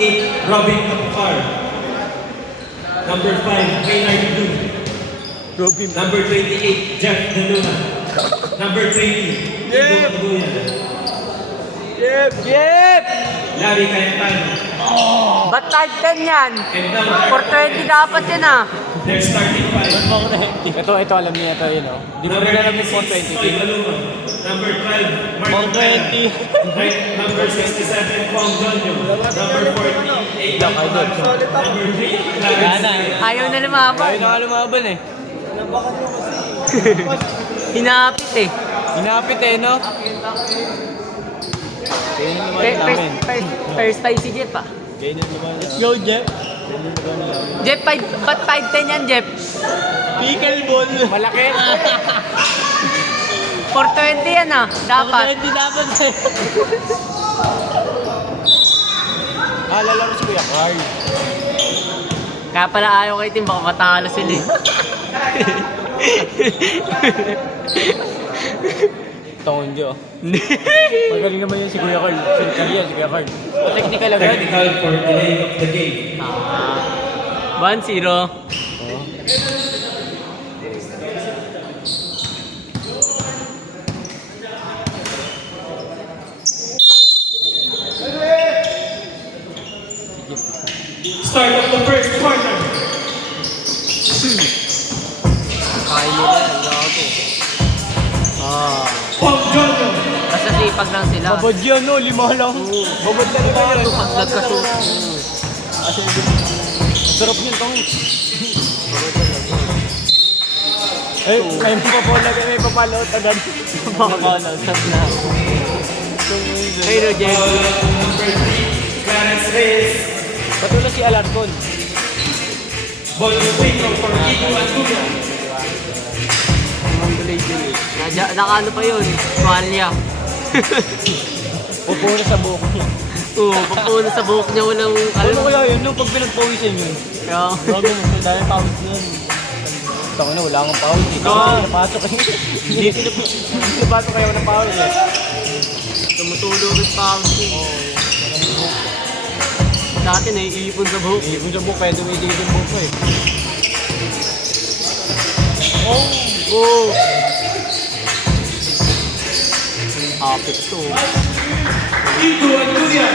8, Robin Kapukar. Number 5, Maynard Blue. Number 28, Jeff De Luna. Number 20, Ibo Aguyan. Yep! Larry Cayetano. Ba't type 10 yan? And now, 420 dapat yan ah. their starting 5. Ito alam niya ito yun, oh. Di ba Number alam yung 96, 420? Toy Maluma. Number 12, Marlon Taya. 420. Number 67, Pong Jonyo. Number 40, Aidan Palar. Number 3, Clarence. Ayaw na lumaban. Ayaw na nga lumaban eh. Hinapit eh. Hinapit eh, no? Kaya na naman namin. First time si Jeff ah. Kaya na naman. Let's go, Jeff. Jeff, ba't 5'10 yan Jeff? Pickleball. Malaki. 420 yan ah. Dapat. Hindi dapat eh. Lalaro si Kuya Carl. Kaya pala ayaw kay Tim, baka matalo sila eh. Tonjo. Magaling naman yun si Kuya Carl. Si Kuya Carl. Technical agad. Technical for delay of the game. 1-0. Start of the first quarter. Kaya nila yan, gago. Pong Jonyo. Basta sipag lang sila. Babad yan, no? 5 lang. Babad na 5 yan. Pag nagkashoot. Sarap yun, tong. Eh, may papalaot agad. Makakalaw, sab na. Hey, no, Jeff. Number 3, Clarence Reyes. Patulad si Alarcon. Ball free throw for Ibo Aguyan. Nakaano pa yun? Tuwalya. Pupuno sa buhok niya. Oo, papuno sa buhok niya walang Ano kaya yun? Nung pag pinag-pawisan yun. Kaya, Bago mo, dahil pawis nun. Tango na, wala akong pawis eh. Kasi pinapasok eh. Hindi pinapasok kayo ng pawis eh. tumutulog at pawis eh. Dati naiipon sa buhok. Ibon sa buhok, pwede may digit yung buhok ko eh. Oh! Apit to. Ibo Aguyan.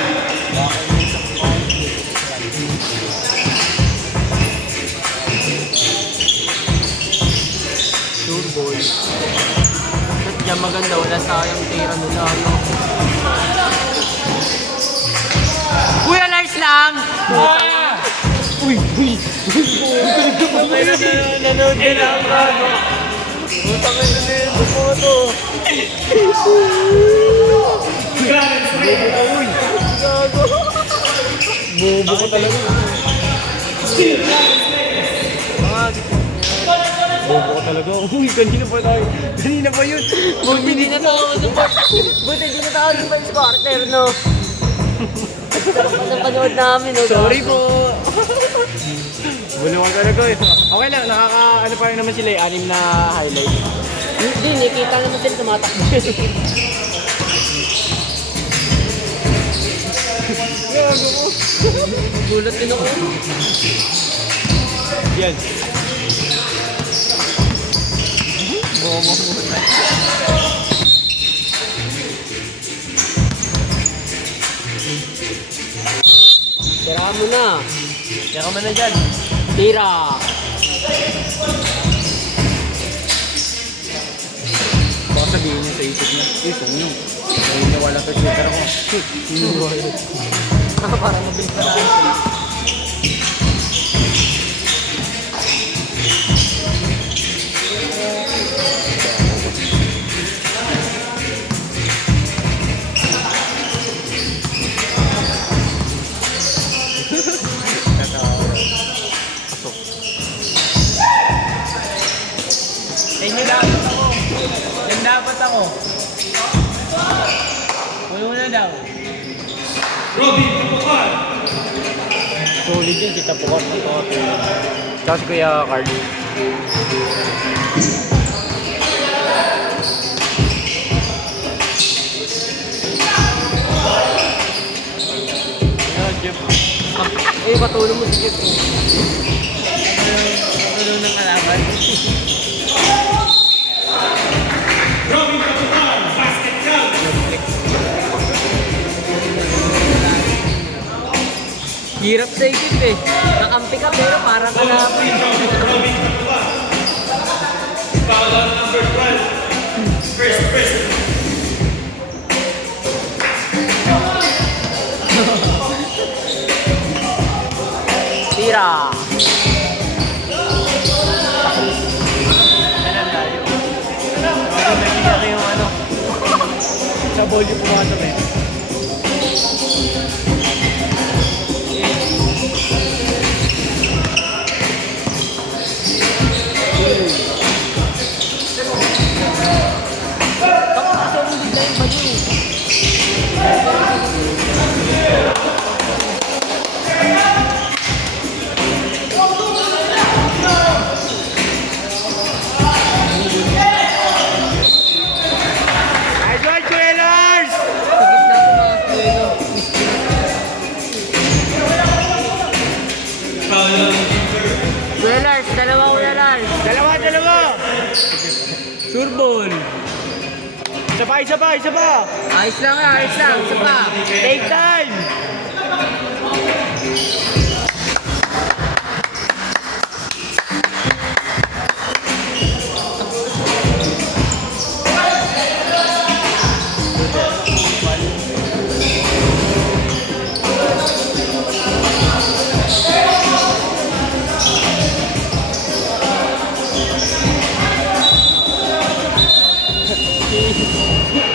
Sure boy. Ba't yan maganda? Wala sayang tira nila, ano? Kuya Lars lang! Uy! Nanood ka lang ka, no? Utang ina na yun, bumoto. Clarence Reyes. Bobo ko talaga. Still Clarence Reyes. Bobo ko talaga. Uy, kanina pa tayo. Kanina pa yun. Buti na tao sa Buti hindi na tao sa quarter, no? Sarap pa sa panood namin, no? Sorry po. Bulungan talaga eh. Okay lang, ano pa rin naman sila eh, 6 na highlight. Hindi, nakita naman sila tumatakbo. Gago ko. Gulat din ako. Yan. Bobo mo. Tira mo na. Kaya ka man na dyan. Tira. Baka sabihin niya sa isip niya, tunong. Ngayon na wala sa shooter ako. Parang mabilis na lang sila. Dapat ako. Puno na daw. Robin Kapukar. Solid yun, kita po kasi. Tapos Kuya Carly. Jeff. Eh, patulong mo si Jeff. Patulong ng kalaban. Robin Kapitan, basket count. Hirap sa isip eh. Nakampi ka pero parang kalaban. Robin Kapitan. Foul on number 12. First person. Tira. Nagkiyaki yung ano. Sa ball yung pumasok eh. Baka kasi ang bigla yung bagyo eh. Nice one, Jewelers! Sigit natin mga tuwelo. Foul on number Dwellers, dalawa una lang. Dalawa! Surbol! Isa pa! Ayos lang yan, ayos lang. Isa pa. Take time!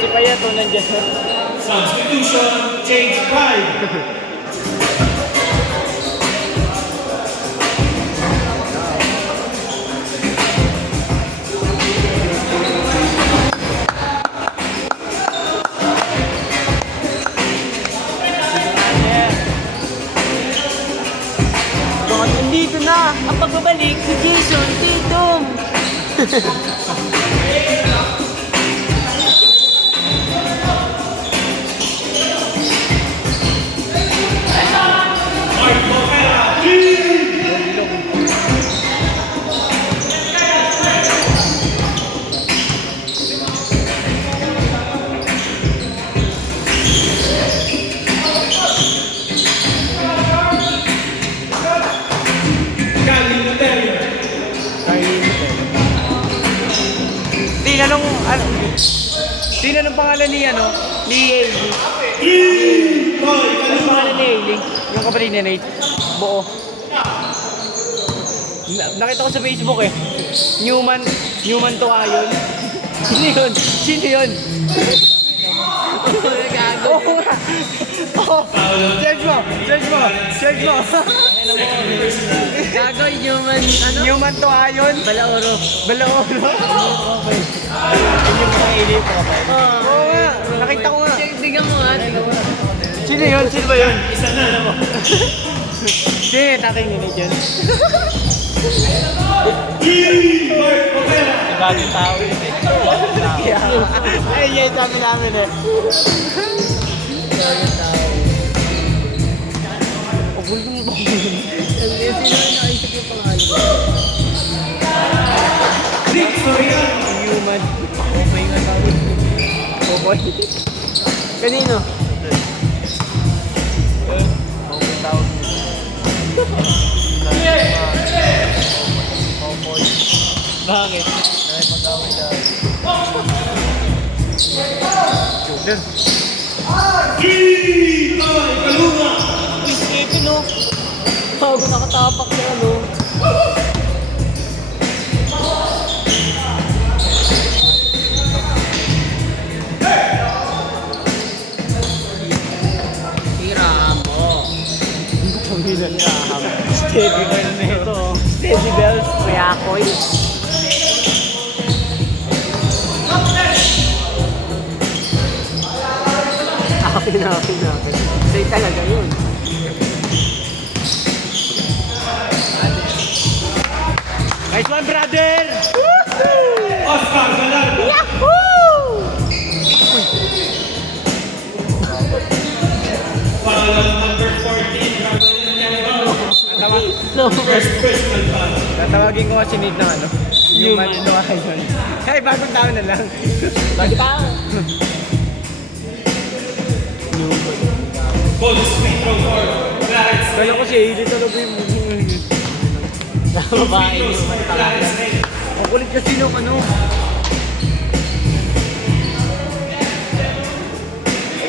Si Payato nandiyan. substitution, change 5. Nandito na ang pagbabalik si Jason Tatum. Galing Luterio. Tinanong pangalan ni ano? Ni Hailey. Boy, Anong pangalan ni Hailey? Yung kapatid ni Nate. Buo. Nakita ko sa Facebook eh. Newman to ayon. Sino yun? Gago. Oo nga. Oh, search mo. Gago yung Newman to ayon. Balaoro. Balaoro. Yun yung mga Hailey ko kapatid. Oo nga. Nakita ko nga. Tingnan mo ha. Tingnan mo. Sino yun? Sino ba yun? isa na, alam mo. Sino yung tatay ni Nate yun? Mark Povera. Bagong tao yun eh. Ay, yun sabi namin eh. O, bulong mo. Sino yung naisip yung pangalan? Rick Soriano. Human. May nga tawag. Boboy. Kanino? Boboy tawag. Boboy. Bakit? Dahil matawag dahil. Jordan. Boy, Kaluma. Isipin no. Bago nakatapak na ano. Tira mo. Pamilan na. Steady bell na ito. Steady bells. Kaya ako eh. Akin. Say talaga yun. Nice one, brother! Oscar Galardo. Yahoo! Foul on number 14, Ramon Yambao. First personal foul. Tatawagin ko kasi need na ano. Human. Human to idol. Ay, bagong tao na lang. Bakit tao? Bonus free throw for Clarence. Kaya ko si Ailey talaga yung Babae Free throws naman for talaga. Clarence. ang kulit kasi nung ano.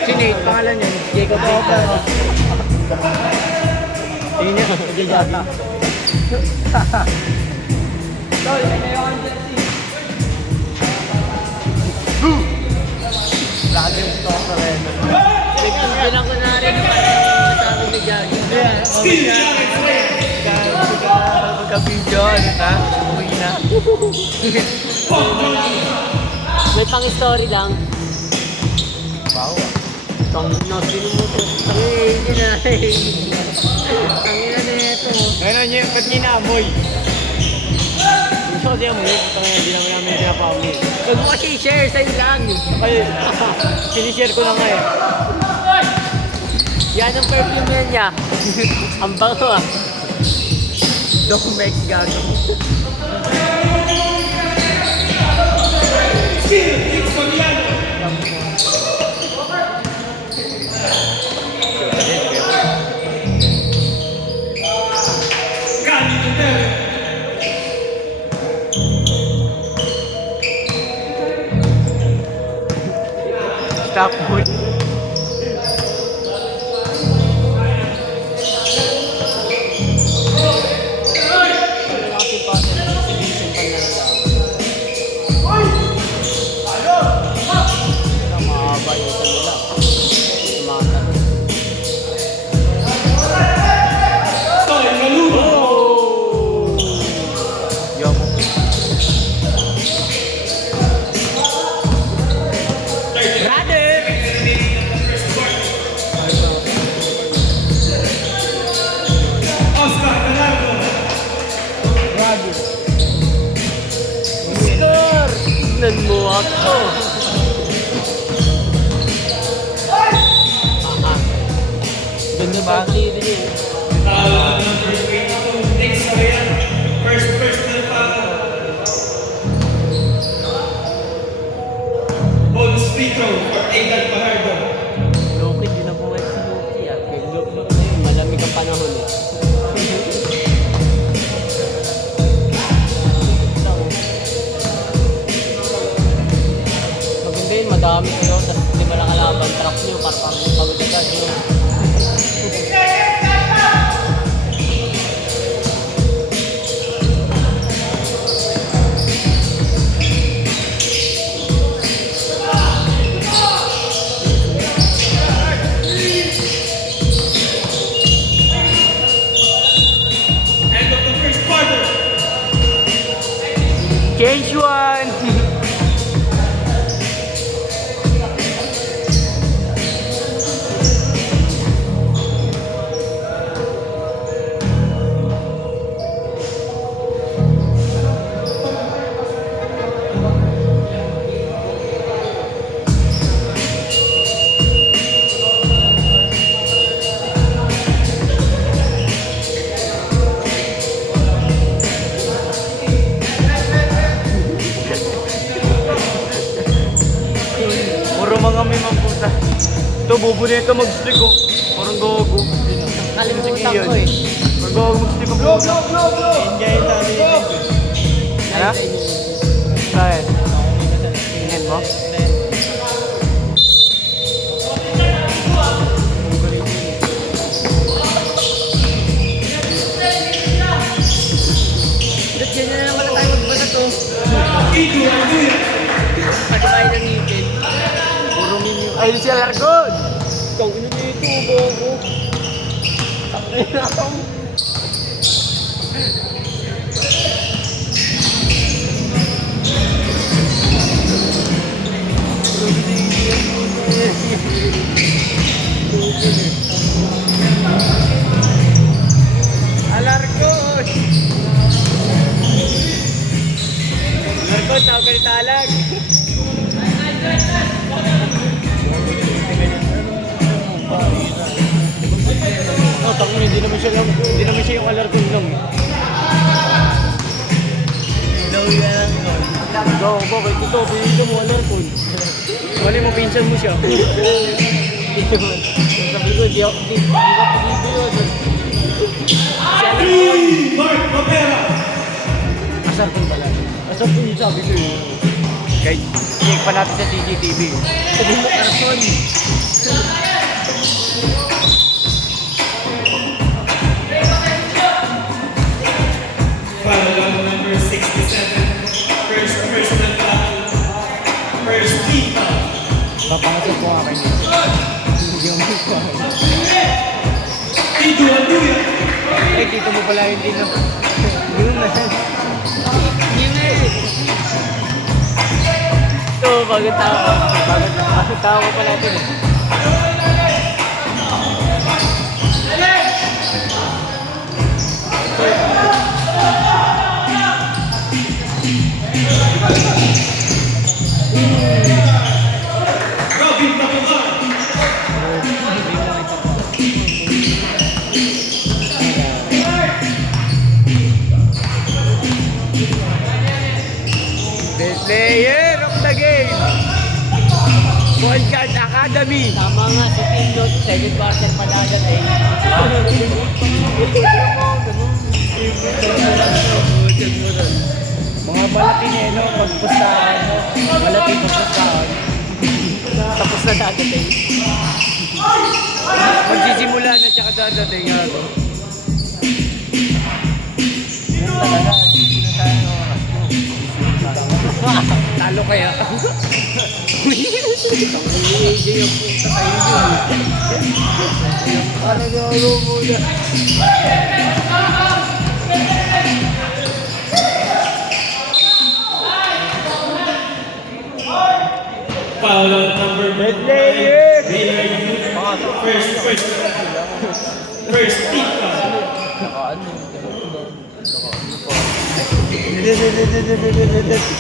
Si Nate, pangalan niya, Jacob Nate. Yun niya, nagjajata. Tol, may nayawan dyan si... Grabe yung stock na rin. Bilang ko na rin yung parang sabi ni Jackie. Steal Clarence Ray. Magka-video, ano na? Uwi na. Paul Johnson. May pang-story lang. Wow. Tong no, sinumoto. Hindi na. Tangina na ito. Ngayon niya, ba't niya naamoy? Gusto ko siya amoy, ito ngayon, hindi naman namin pinapamoy. Huwag mo kasi i-share sa'yo lang. Ay, sinishare ko na nga eh. Yan ang perfume niya. Ang bango ah. Don't make gago. Steal Nick Soriano. Gani Duterte. Stop boy. Mahaba yung isa nila. Mata. Toy Maluma. Yomo. 30 Brother! remaining of the first quarter. Oscar Galardo. Brother. Score! Tignan mo ako. Ganda ba? Foul on number 22, Nick Soriano. First personal foul. Bonus free throw for Aidan Fajardo. Loki, di na buhay si Loki ah. Kaya look na yun, malamig ang panahon eh. Maganda yun, madami kayo, tapos hindi mo nakalaban, trap nyo, parang pagod agad yun. End of the first quarter. Change one! Puro mga may mamputa. Ito, bubo na ito mag-stick oh. Parang gogo. Kalimutan ko eh. Parang gogo mag-stick ang puta. Enjoy tayo. Ano? Saan? Tingin mo? Ba't ganyan na naman tayo magbasa to? Ido Alduya. Pati kayo ng ngipin. Puro mini. Ay, si Alarcon! Kung ino nito, bobo. Alarcon! Alarcon, tawag ka ni Talag. Oh, hindi naman siya yung Alarcon lang. to, pinili mo alerton. Wala mo, pinsan mo siya. Sabi ko, di ako pinili yun. Mark Papera. Asar ko pala. Asar ko yung sabi ko yun. Kahit check pa natin sa CCTV. Sabi mo, Carson. Foul on number 67. First personal foul. First team foul. Papakasok ko nga kayo. Yung ko. Tito Anduya. Eh, dito mo pala yung dito. Yun na. Ito, bagong tao. Bagong tao ko pala ito. Robin Tapuan. The player of the game. Podcast Academy. Tama nga si Team Note, second quarter pa agad eh. Mga Balatineno, pagpustahan. Balatin pagpustahan. Tapos na agad eh. Magsisimula na tsaka dadating nga. Yan talaga, hindi na tayo talo kaya. AJ yung puta kayo dyan. Parang gawin mo na. Foul on number The player. First team foul.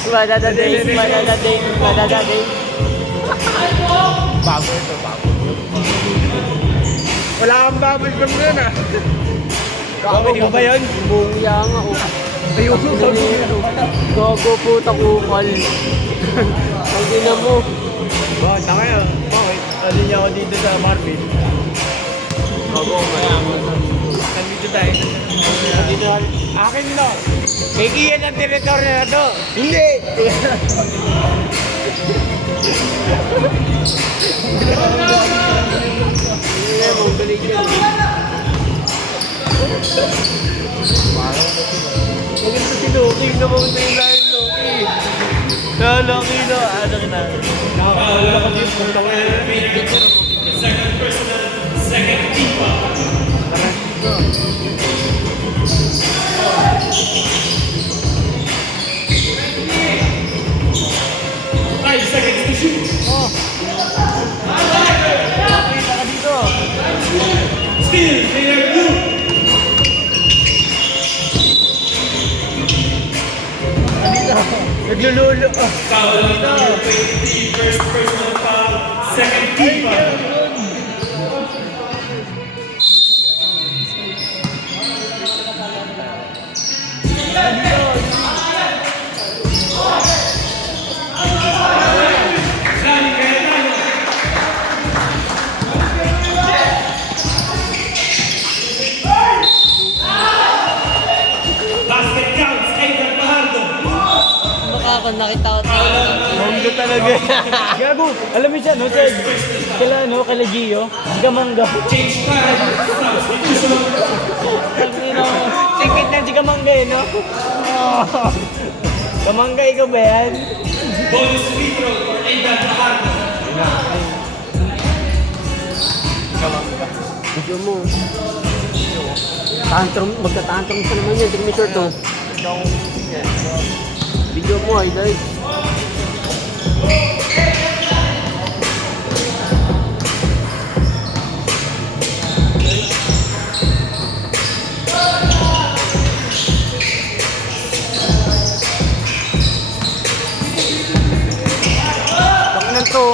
Madadating. Bago ito, bago. Wala kang bubble gum nun ah. Bubble gum ba yun? Bungya nga oh. Ayun, Gago puta kupal. Ang ina mo. bakit na kayo? Bakit? Ano niya ako dito sa Marvin? Gago mayaman. Nandito tayo. Nandito tayo. Akin no. Kikiyan ang teritoryo na to. Hindi! Hindi mo galing yan. Maganda si Loki. Napunta yung lahat Loki. Loki na. Ano ka na? Foul on second personal, second team foul. 5 seconds to shoot. Still, they are blue. Naglululo. Foul on number 20, first personal foul, second team foul. Rani Cayetano. Basket counts, Aidan Fajardo. Mukha ko nakita ko talaga. Monggo talaga. Gago. Alam mo siya, no? Kala, no? Kala Gio. Sigamangga. Change time. Substitution. Sikit na sigamangga eh, no? Kamangga, ikaw ba yan? Bonus free throw for Aidan Fajardo. Video mo. Tantrum, magta-tantrum ka naman yan. Tignan mo short to. Video mo ay guys. Pakinan to.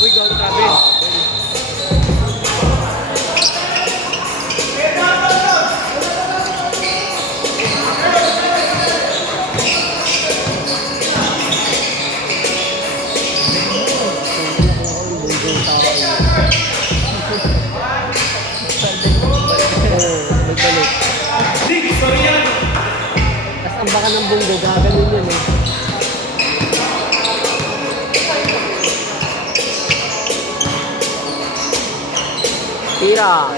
Uy, gaw grabe. ka ng bunggo, gaganon yun eh. Tira.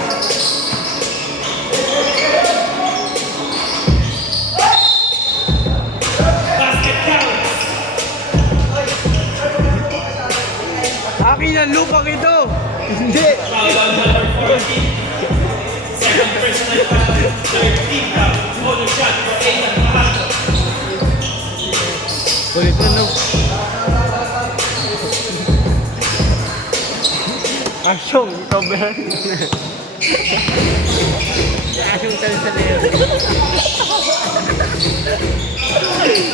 Basket counts. Akin ang lupang ito! Hindi! Foul on number 14. Second personal foul. Third team foul. Bonus shot for Ethan Papato. Kulit na no. Asyong, ikaw ba? Asyong salsalero.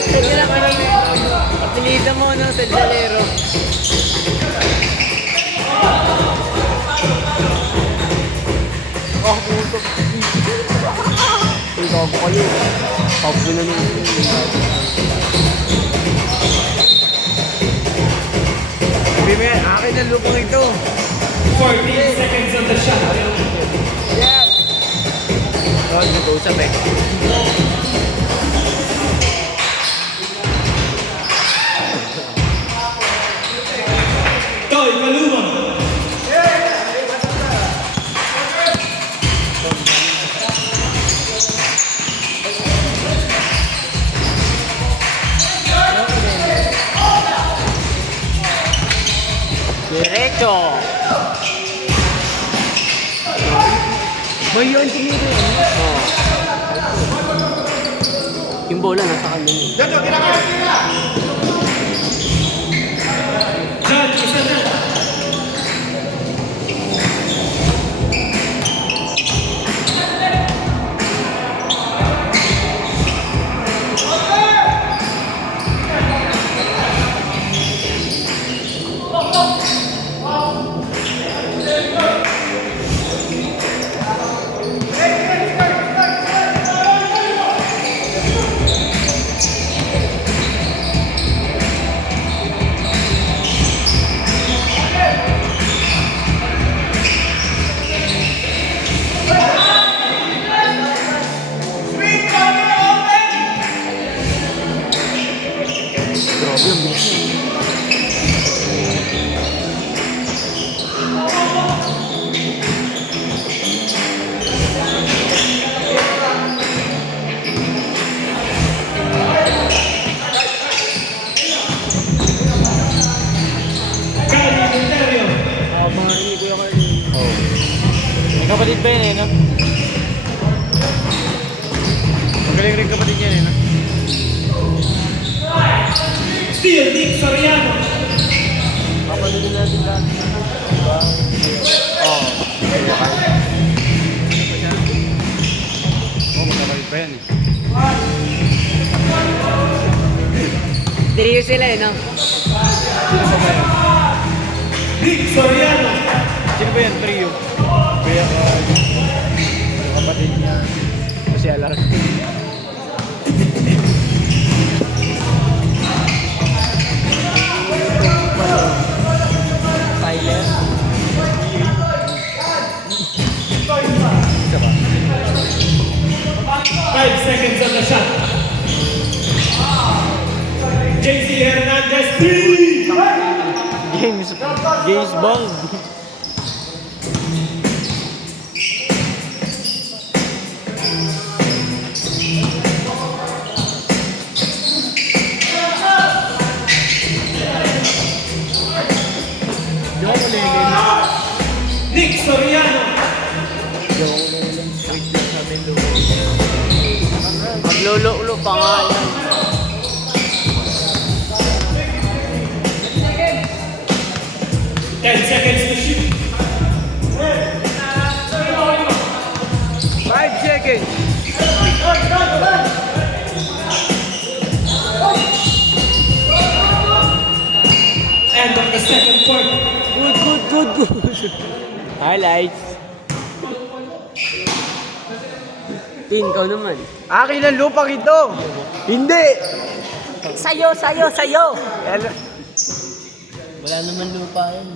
Sige na pa lang. Apelida mo ng Salsalero. Oh, puto. Uy, gago kayo. Pablo na nung... Bime, akin ang lupang ito. 14 seconds on the shot. Yes! Oh, nag-uusap eh. Toy Kaluma. Diretso. May yun, tumito yun. Oh. Yung bola nasa kanya niya. John, isa na. Grabe yung miss. Cali Monterio. Mga hindi ko yung Carly. Oo. May kapatid ba yun eh, no? Magaling rin kapatid yan eh, no? Steal Nick Soriano. Kapatid natin lahat. Diba? Oo. Oo, magkapatid pa yan eh. Trio sila eh, no? Sino pa ba yan? Nick Soriano. Sino ba yan? Trio? Kuya Carl. Yung kapatid niya. Kasi alarm. Tyler. Isa ba? 5 seconds on the shot. JC Hernandez, 3. James Bond. Di ba mo lilin? Nick Soriano. Di ba mo lilin? Wait lang sa menu. Maglolo-ulo pa nga yan. Ten seconds to shoot. 5 seconds. End of the second quarter. Good. Highlights. Tin, ikaw naman. Akin ang lupang ito. Hindi. Sayo! Wala naman lupa yan.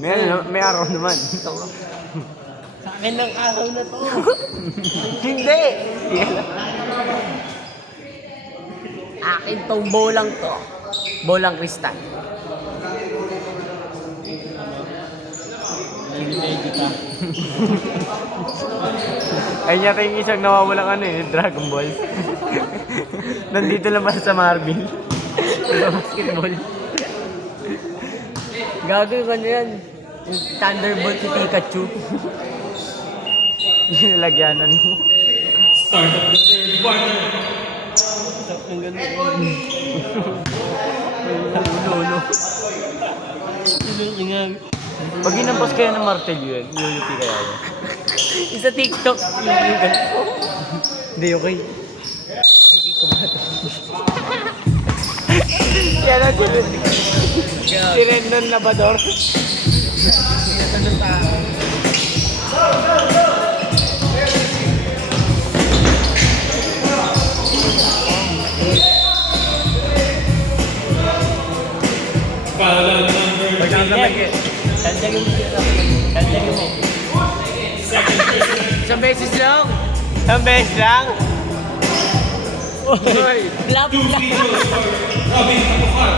may araw naman. Sa akin ng araw na to. Hindi. Akin tong bolang to. Bolang kristal. Ready ka. Ayun yata yung isang nawawalang ano eh, Dragon Ball. Nandito lang ba sa Marvel? Sa basketball. Gagawin ko na yan. Yung Thunderbolt si Pikachu. Nilagyanan mo. Start of the third quarter. Ang ganda. Ulo. Pag inampas kaya ng martel yun, UUP kaya yun. Yung sa TikTok. Yung ganito. Hindi, okay. Yan na si Rendon Labador. Foul on number 28. Tandagin mo. Second person. Isang beses lang. Isang beses lang. Flap, Two flap. free throws for Robin Kapukar.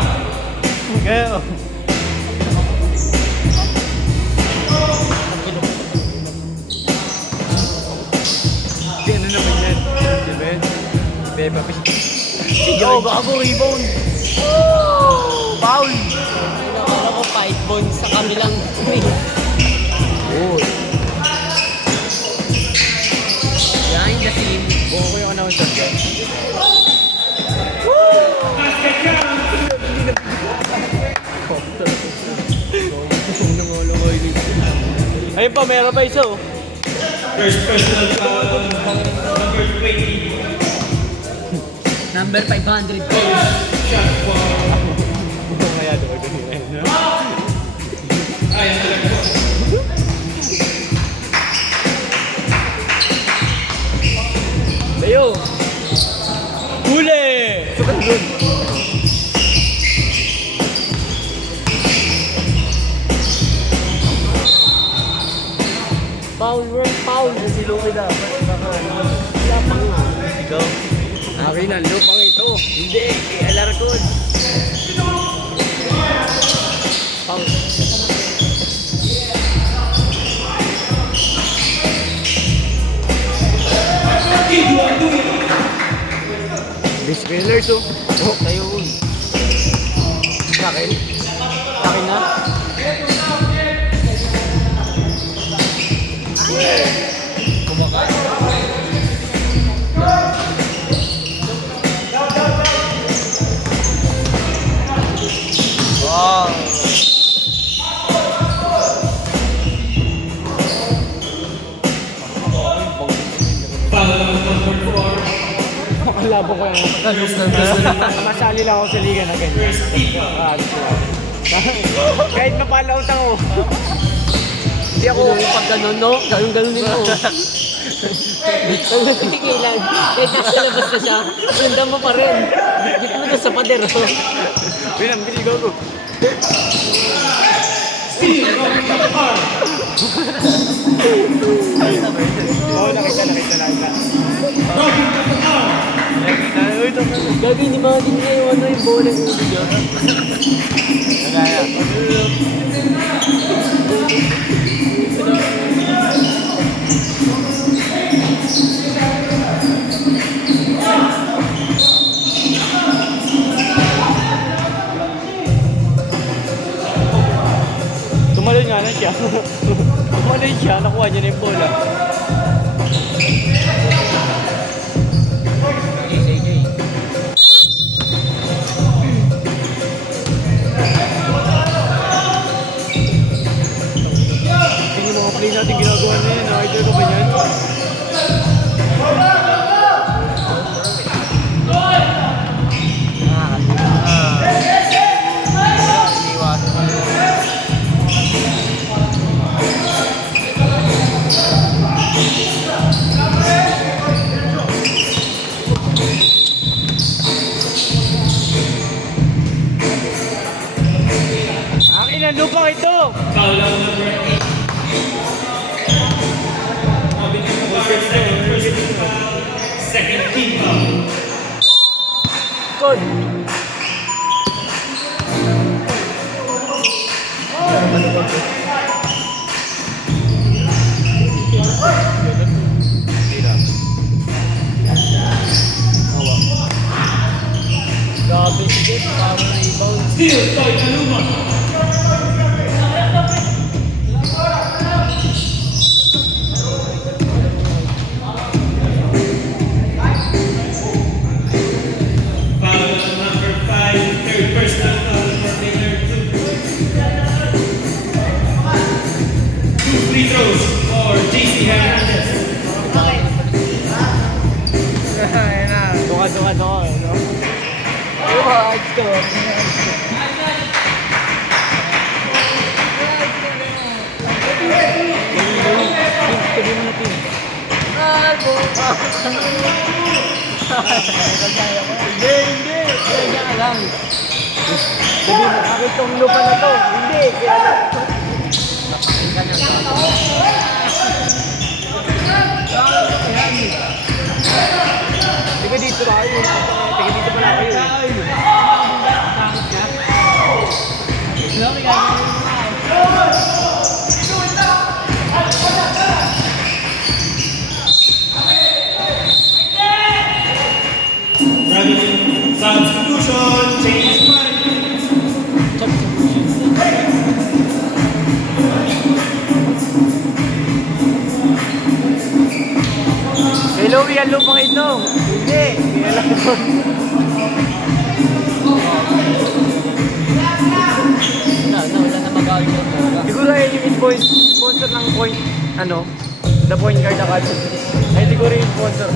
Gayo. Ano naman yan? Si Ben? Beba pa. Si Joe, gago rebound. Foul! Nakala ko 5 points sa kanilang Oh. behind the scene. Buko ko yung announcer dyan. Basket count. Ayun pa, meron pa isa oh. First personal foul on number 20. Number 500. Shot for Kaya doon ganyan. Ayan talaga po. Layo! Huli! Sukat dun. Foul, wrong foul. Si Luki dapat. Wala pa nga. Ikaw. Akin ang lupang ito. Hindi, Alarcon. Foul. Base trailers oh. Oh, tayo. Sa akin? Sa akin na? Wow. Foul on number 4. Makalabo ko yung masali lang ako sa liga na ganyan. Kahit mapalaot ako. Hindi ako pag gano'n, no? Ganun din mo. Kailan, kahit nasa labas na siya, ganda mo pa rin. Dito mo doon sa pader, oh. Binambili ko ko. Steal from Kapukar. Oo, nakita. Robin Kapukar. Gagi, hindi ba din niya yung ano yung bola yung ulo niya? Nagaya. Tumalon nga na siya. Tumalon siya, nakuha niya na yung bola. Tingin mga play natin ginagawa na yan. Nakikita ko ba yan? Akin ang lupang ito! Foul on number 8. Robin Kapukar. Second personal foul. Second team foul. Good. Grabe, sige. Tama na rebound. Steal, Toy Kaluma. Foul on number 5, third personal foul for Baylor 2. 2 free throws for JC Hernandez. Ayan na. Duka-duka no. Watch ko. Sabi mo na pin. Albo. Hindi, hindi. Kaya ka lang. Sabi mo, akit tong lupa na to. Hindi, kaya lang. Tiga dito ba kayo? Tiga dito pala kayo. Substitution, change mind. Hello, yan lupang itlog. Hindi, kaya lang. Wala na mag-argument. Siguro ay yung sponsor ng point, ano, the Point Guard Academy. Ay siguro yung sponsor.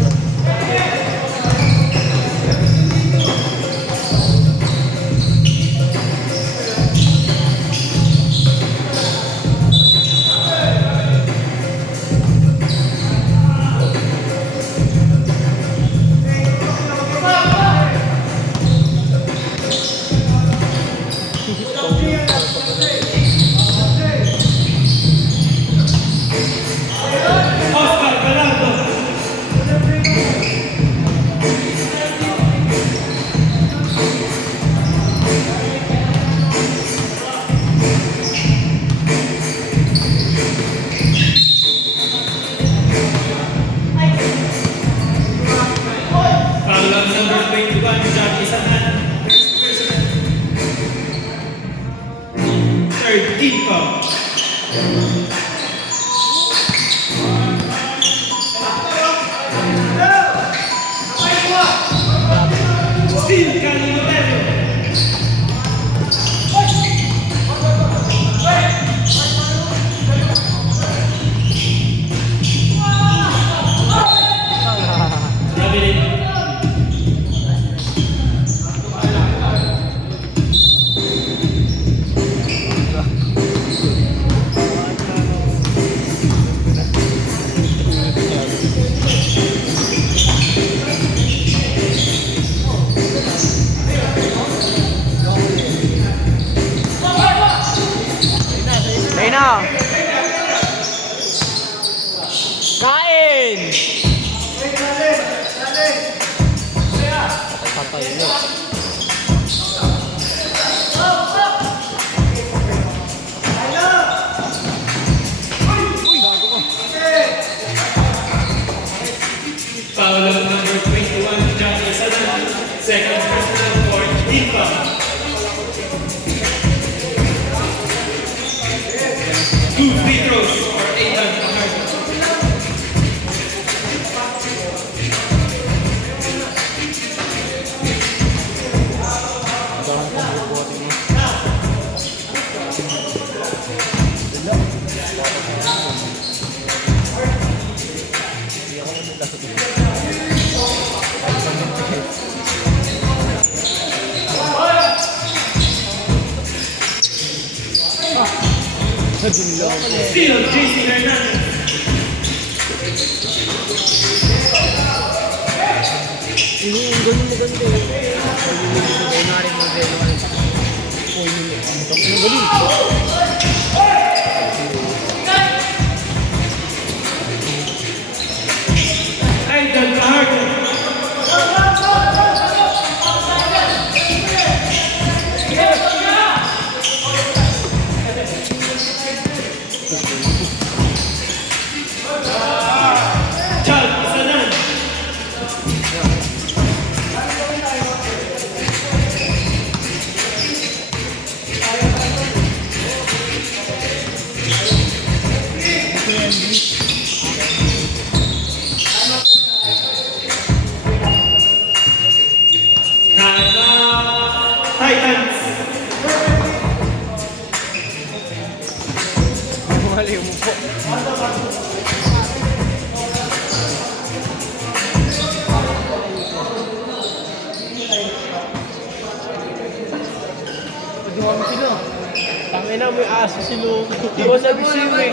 Oscar Gallardo. Foul on number 21, Jackie Sanan. Third team foul. Steve Calimotero. Dominic. Ayun na. Kain! Patay mo. Foul on number 21, Jackie Sanan. Second personal for team foul. Two free throws for Aidan Fajardo. Steal, JC Hernandez. Aidan Fajardo. Tangina mo yung aso si Lu. Di ba sabi siya eh?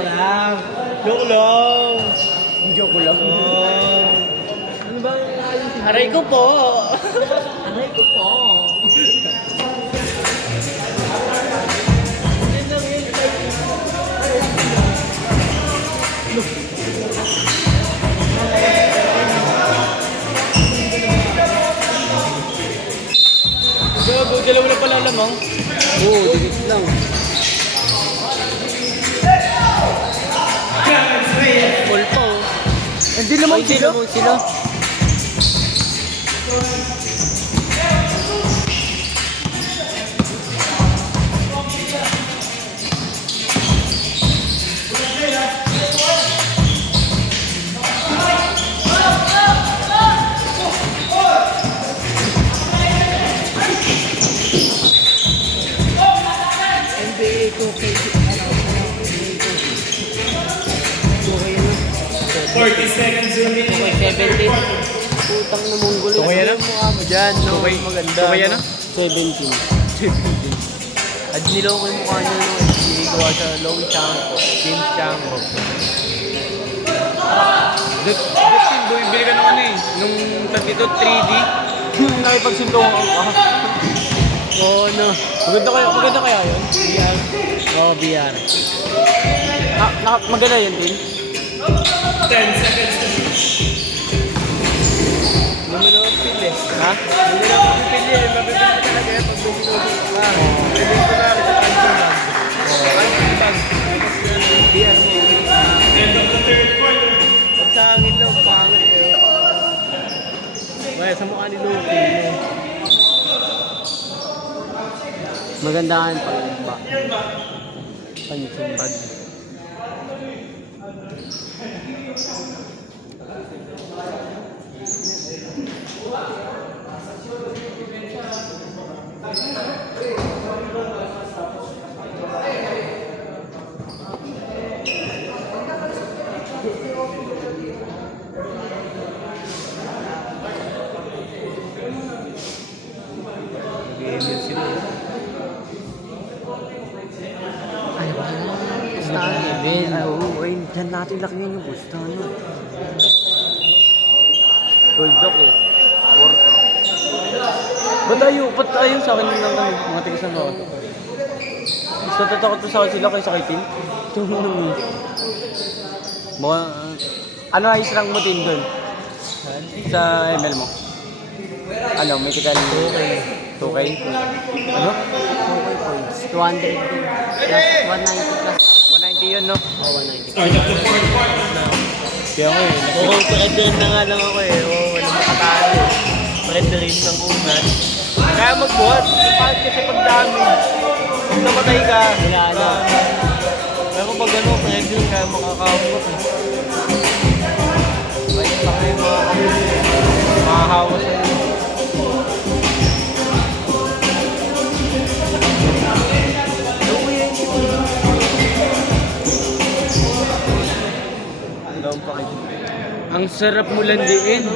Joke lang. Joke lang. Ano ba ang ayos? Aray ko po. Aray ko po. Gago, dalawa na pala lamang. Oo, digit lang. Full pa oh. Hindi naman sila. Sila. NBA 2K. 40 seconds remaining. 17. Putang na Mongol. So kaya na? Mukha mo dyan, no? Okay, Maganda. so kaya na? 17. At nilaw ko yung mukha niya, no? Gawa sa Louis Chanko, James Chanko. Dustin, bumibili ka ng ano eh. Nung dito 3D. Nakipagsuntungan ka. Oo, no. Maganda kaya yun? VR. Oo, VR. Maganda yun din. 10 seconds to shoot. Hindi mo naman pili. Ha? Hindi mo naman pili eh. Mabibili ka talaga yan pag bumili ka. Pili ko na rin sa punching bag. Punching bag. VR. End of the third quarter. Pag sa hangin lang, pangit eh. Kaya sa mukha ni Luke, no? Maganda ka yung pangimba. Punching bag. Ay, baka na. Pustahan. Oo, ay, dyan natin lakihan yung pustahan. Gold block eh. Porto. Ba't ayaw sa akin lang kami, mga tigasan ako. Mas natatakot pa sa akin sila kaysa kay Tim. Mga, ano ayos lang mo Tim doon? Sa ML mo? Ano, may tigal 2K? Ano? 2K points. 200 din. Plus 190 plus. 190 yun, no? Oo, 190. Start of the fourth quarter now. Kaya ko eh. Oo, pa-red na nga lang ako eh. Oo, walang makatalo. Pa-red rin ng unat. Kaya magbuhat. Kahit kasi pag dami. Pag namatay ka. Wala na. Pero pag ano, kaya din kaya makakawat eh. Kahit pa kayo makahawa sa'yo. Ang sarap mo landiin.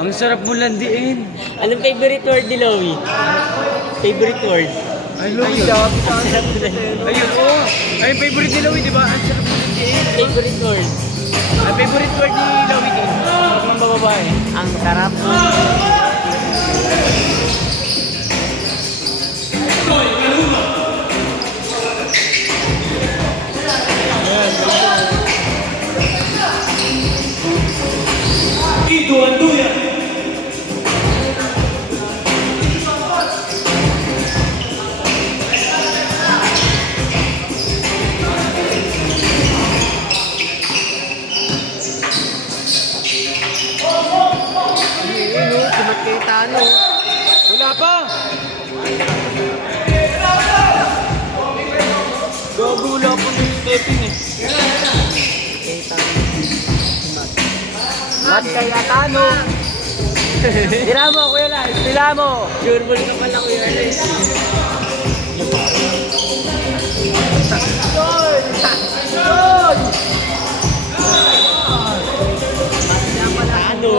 Ang sarap mo landiin. Anong favorite word ni Lowy? Favorite word? Ay, Louie, sabi sa akin. Ayun, oo. Ay, favorite ni Louie, di ba? Ang sarap mo landiin. Favorite word? Ang favorite word ni Louie din. Ang bababae. Ang sarap. Ito ang duya. Simat kayo talo. Wala pa! Gago, wala pa na yung stepping eh. Kayo talo. Simat. Mat kaya talo. Tira mo, Kuya Lars. Tira mo. Sure ball ka pala, Kuya Lars. Yun! Yun! Talo.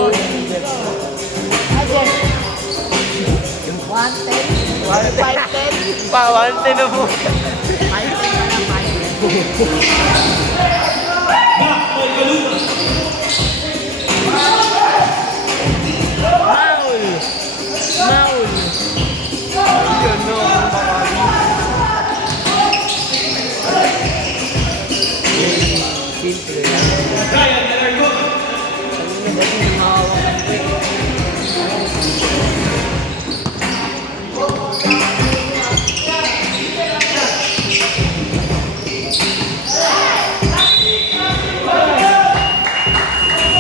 Yung 110. 110. Pa, 110 na po. Back by Kaluma. Maul! Maul! Yun, no, Maccabi. Simple. Ryan Alarcon. Ano ba yung namahawakan ko eh?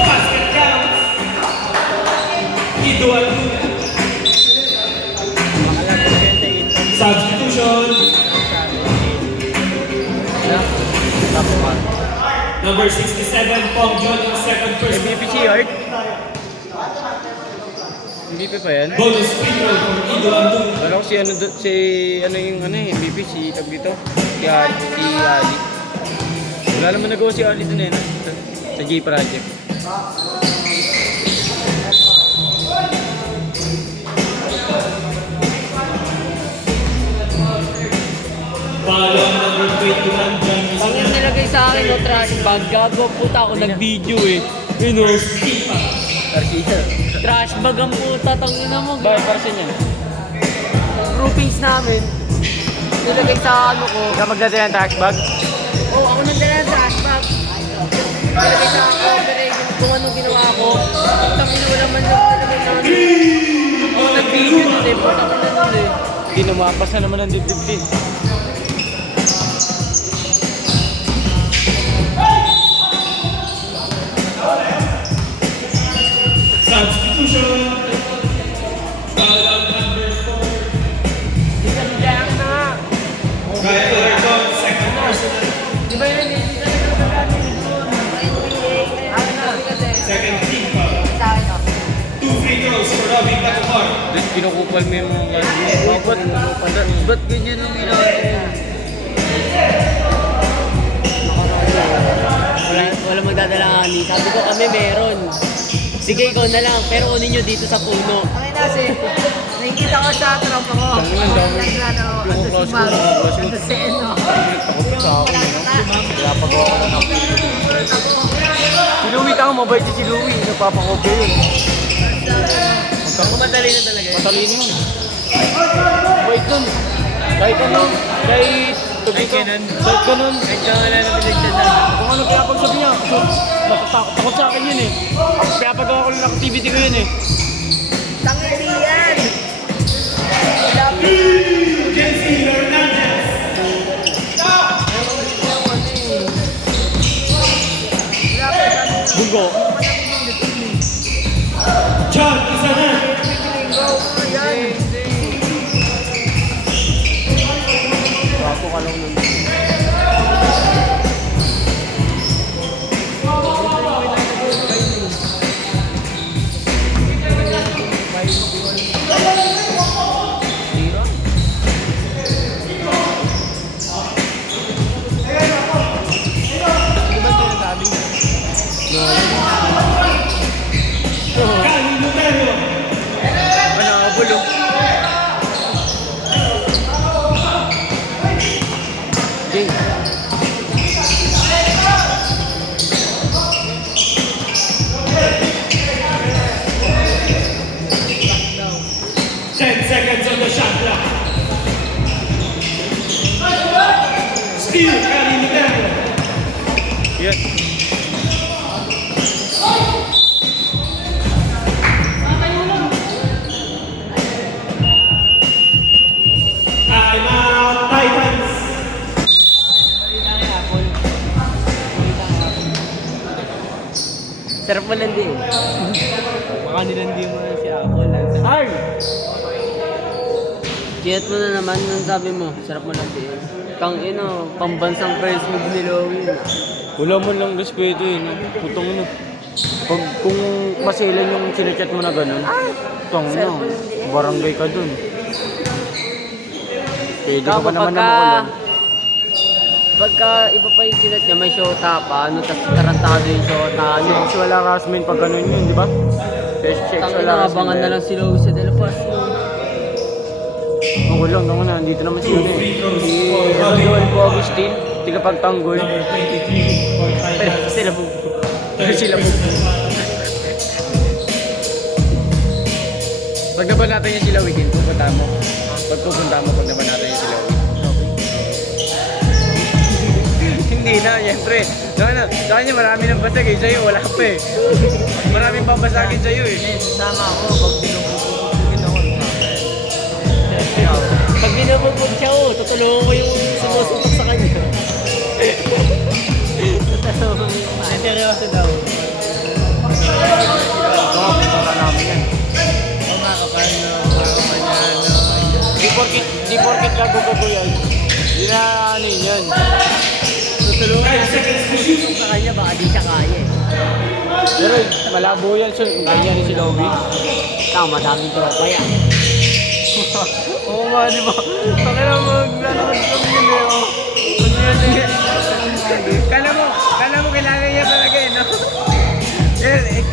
Basket counts. Ido Aluna. Substitution. Number 67, Pong John in second first. MVP si Art. MVP pa yan? Bonus free throw from Ido Aluna. Wala ko si ano, MVP, si tag dito. Si Ali. Wala naman nagawa si Ali dun eh, no? Sa J Project. Follow number 21, John Ang yung nilagay sa akin, no, trash bag. Gago, puta ako nag-video eh. Yun o. Garcia. Trash bag ang puta, tangina mo. Bakit para siya niyan? Groupings namin. Nilagay sa ano ko. Ikaw magdadala ng trash bag? Oh, ako nandala ng trash bag. Nilagay sa cover eh, kung anong ginawa ko. Tangina mo naman yung nilagay na ano. Ako nag-video nun eh, puta ko na nun eh. Hindi numapas na naman ang dibdib din. Substitution. Follow number 4, Ryan Alarcon, second personal. Di ba yun eh? Second team foul. 2 free throws for Robin Tatumar. Doon kinukupal mo yung mga ganyan. Ba't ganyan ang ginagawa? Wala magdadala nga ni. Sabi ko kami meron. Sige, ikaw na lang. Pero unin nyo dito sa puno. Okay na kasi, nakikita ko sa tropa ko. Tangin ang dami. Naglalaro, Yung ando si class ko, Mago, mga class ko. ando si Eno. Nagtakot sa akin. Kaya pagawa ko na ng Si Louie ka, mabait si Louie. Nagpapakopya yun. Madali na talaga yun. Matalino yun. Mabait nun. Kahit ano, kahit tubig nun. Kahit ganun. Kahit ka wala na pinagdadala. Kung ano kaya pagsabi niya, takot sa akin yun eh. Kaya pagawa ko ng activity ko yun eh. Tangin yan! Jesse Hernandez. Bungo. John Isanan. Ako ka lang nun. Cali Lutero. Ano, bulong. Jay. 10 seconds on the shot clock. Steal, Cali Lutero. Yan. Time out, Titans. Sarap mo lang din. Baka nilandi mo na si Apple. Ay! Chat mo na naman nung sabi mo. Sarap mo lang din. Kang ino, pambansang first move ni Louie. Wala mo lang respeto eh. No? Putong ano. Pag kung masilan yung sinachat mo na ganun, tong no, barangay ka dun. Pwede ka pa naman na makulong. Pagka iba pa yung chinat niya, may shota pa, ano, tapos tarantado yung shota. Ano, Sexual harassment pag ganun yun, di ba? Sexual tangin na, abangan na lang si Louie sa De La Paz. Ako lang, ako na, dito naman si Two free throws Si for Robin Joel Tatumar. Agustin. tigapagtanggol. Number 23 for Pero title. sila po. Third Sila po. personal foul. Pag naban natin yung sila weekend, pupunta mo. Pag pupunta mo, pag naban natin yung sila weekend. Hindi na, syempre. Sa kanya marami nang basag eh. Sa'yo, wala pa eh. Maraming babasagin sa'yo eh. Sasama ako pag binububugin ako. Pag binububog siya, tutulungan ko yung sumusunod sa kanya. Seryoso daw. Oo, pupunta namin yan. Di porkit gago yan. Di na ano yun yan. Tutulungan 5 seconds to shoot. sa kanya, baka di siya kaya eh. Pero malabo yan. So, ganyan ni si Lobby. Tama, daming tropa yan. Oo nga, di ba? Pakila maglalakad kami yun eh. Oh. Sige. Kala mo kailangan niya talaga eh, no?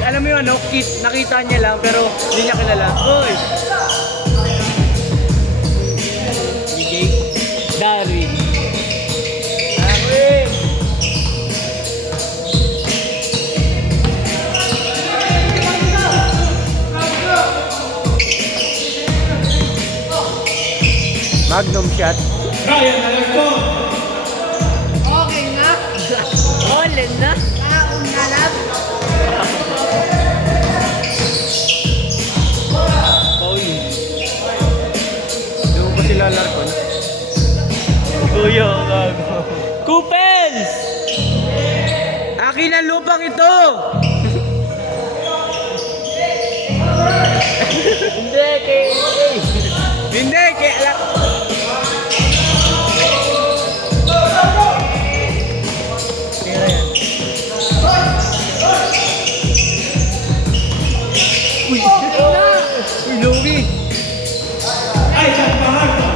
Alam mo yun, no? Nakita niya lang, pero hindi niya kilala. Hoy! DJ Darwin. Darwin! Magnum shot. Ryan Alarcon. Okay nga. Olen na. Taon na lang. Di mo ba sila Larcon? Kuya, gago. Couples! Akin ang lupang ito! Hindi, kay... Hindi, kaya... Tira yan. Uy, Louie! Isaac Fajardo.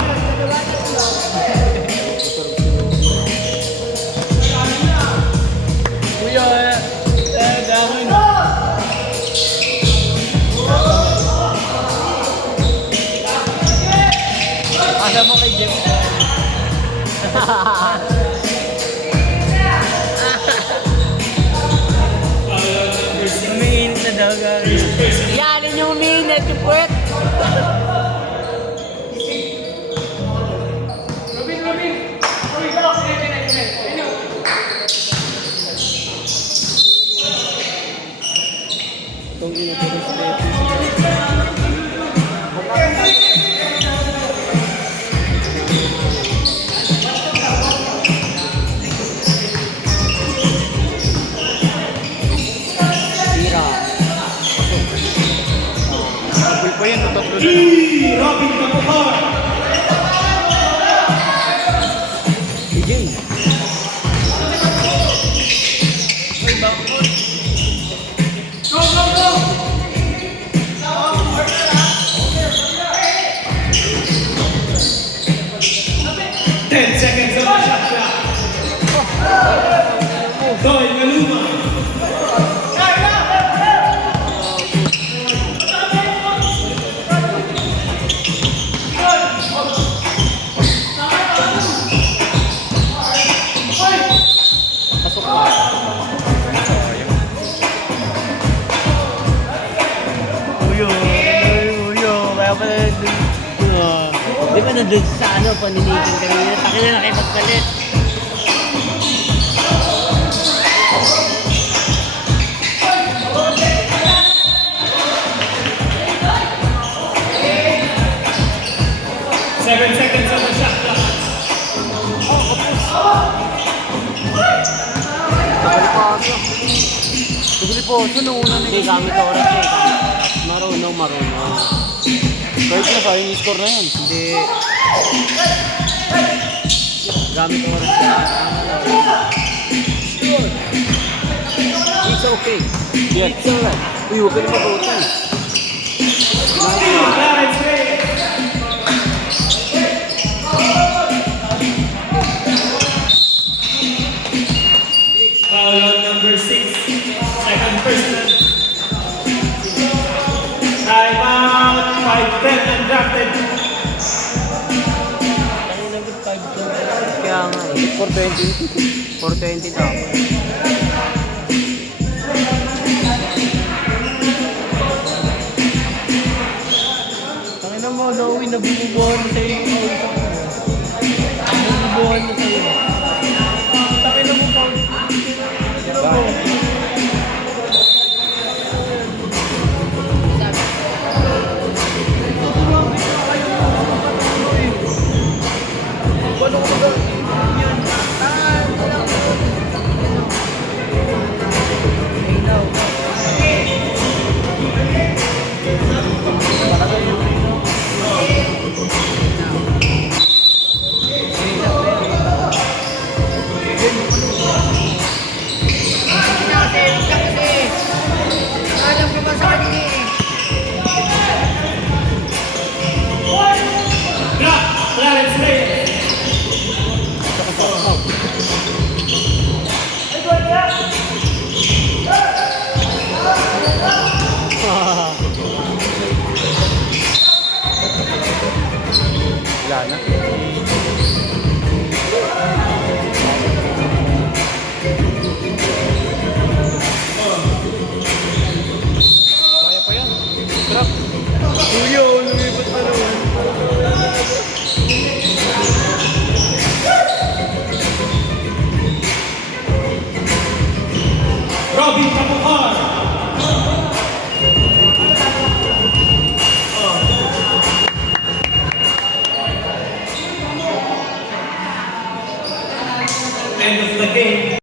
Kuya, dami. Alam mo kay Jeff. Umiinit na daw, gari. Yanin yung umiinit, yung puwet. Tira. Sabol pa yan, tatlo G. Robin Capujar. DJ. Ten seconds on the shot clock. Doyle Maluma. Pasok pa. Uyo. Kaya pala dun. Di ba nandun sa ano, paninitin kanina? Takin na nakipagpalit. Seven seconds on the shot clock. Tugli po, una na Hindi, gamit oras eh. Marunong. Kahit na sayang i-score na yan. Hindi. Gamit oras ka. It's okay. Yan. It's alright. Uy, huwag ka na mag-utang. Clarence Ray. Foul on number 6. Second personal. Time out. 5-10 undrafted. Kaya nga eh. 420. 420 to. Tangina mo, Noe, nabububuhan na sa'yo yung kausap mo. Nabububuhan na sa'yo. Tangina mo, Paul. Tangina mo. Paano ko ba? Yan. Alam ko ba sa kanya eh. Block! Clarence Ray! Wala na. Kaya pa yan. Trap. Kuya, lumipat na naman. Robin Kapukar! End of the game.